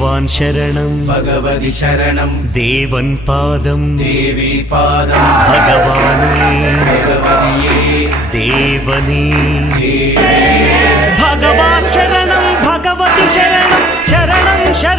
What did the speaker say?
ഭഗവാൻ ശരണം ഭഗവതി ശരണം ദേവൻ പാദം ദേവി പാദം ഭഗവാനേ ഭഗവതിയേ ദേവനേ ദേവിയേ ഭഗവാൻ ശരണം ഭഗവതി ശരണം ശരണം ശരണം